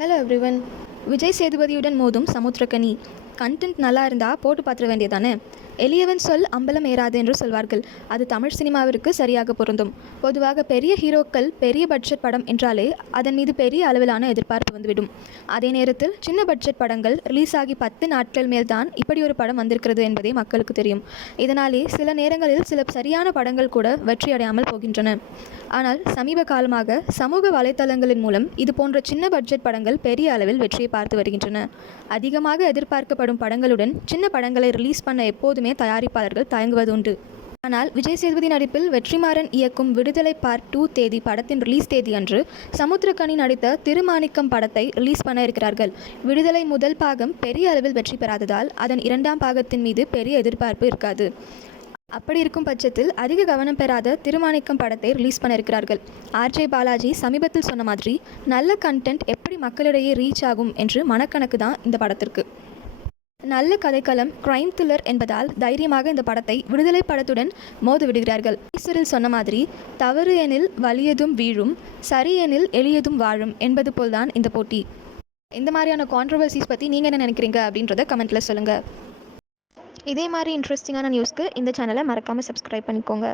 Hello everyone Vijay சேதுபதியுடன் மோதும் Samuthirakani. Content நல்லா இருந்தால் போட்டு பார்த்துட வேண்டியதானே எளியவன் சொல் அம்பலம் ஏறாது என்று சொல்வார்கள். அது தமிழ் சினிமாவிற்கு சரியாக பொருந்தும். பொதுவாக பெரிய ஹீரோக்கள் பெரிய பட்ஜெட் படம் என்றாலே அதன் மீது பெரிய அளவிலான எதிர்பார்ப்பு வந்துவிடும். அதே நேரத்தில் சின்ன பட்ஜெட் படங்கள் ரிலீஸ் ஆகி பத்து நாட்கள் மேல் தான் இப்படி ஒரு படம் வந்திருக்கிறது என்பதே மக்களுக்கு தெரியும். இதனாலே சில நேரங்களில் சில சரியான படங்கள் கூட வெற்றி அடையாமல் போகின்றன. ஆனால் சமீப காலமாக சமூக வலைத்தளங்களின் மூலம் இது போன்ற சின்ன பட்ஜெட் படங்கள் பெரிய அளவில் வெற்றியை பார்த்து வருகின்றன. அதிகமாக எதிர்பார்க்கப்படும் படங்களுடன் சின்ன படங்களை ரிலீஸ் பண்ண எப்போதுமே தயாரிப்பாளர்கள் தயங்குவதுண்டு ஆனால் விஜய் சேதுபதி நடிப்பில் வெற்றிமாறன் இயக்கும் விடுதலை பார்ட் டூ தேதி படத்தின் ரிலீஸ் தேதி அன்று சமுத்திரக்கனி நடித்த திருமாணிக்கம் படத்தை ரிலீஸ் பண்ண இருக்கிறார்கள். விடுதலை முதல் பாகம் பெரிய அளவில் வெற்றி பெறாததால் அதன் இரண்டாம் பாகத்தின் மீது பெரிய எதிர்பார்ப்பு இருக்காது. அப்படி இருக்கும் பட்சத்தில் அதிக கவனம் பெறாத திருமாணிக்கம் படத்தை ரிலீஸ் பண்ண இருக்கிறார்கள். ஆர்ஜே பாலாஜி சமீபத்தில் சொன்ன மாதிரி நல்ல கண்டென்ட் எப்படி மக்களிடையே ரீச் ஆகும் என்று மனக்கணக்கு தான் இந்த படத்திற்கு. நல்ல கதைக்களம் கிரைம் த்ரில்லர் என்பதால் தைரியமாக இந்த படத்தை விடுதலை படத்துடன் மோத விடுகிறார்கள். ஈஸ்வரில் சொன்ன மாதிரி தவறு எனில் வலியதும் வீழும் சரி எனில் எளியதும் வாழும் என்பது போல்தான் இந்த போட்டி. இந்த மாதிரியான கான்ட்ரவர்சிஸ் பற்றி நீங்கள் என்ன நினைக்கிறீங்க அப்படின்றத கமெண்ட்டில் சொல்லுங்கள் இதே மாதிரி இன்ட்ரெஸ்டிங்கான நியூஸ்க்கு இந்த சேனலை மறக்காமல் சப்ஸ்கிரைப் பண்ணிக்கோங்க.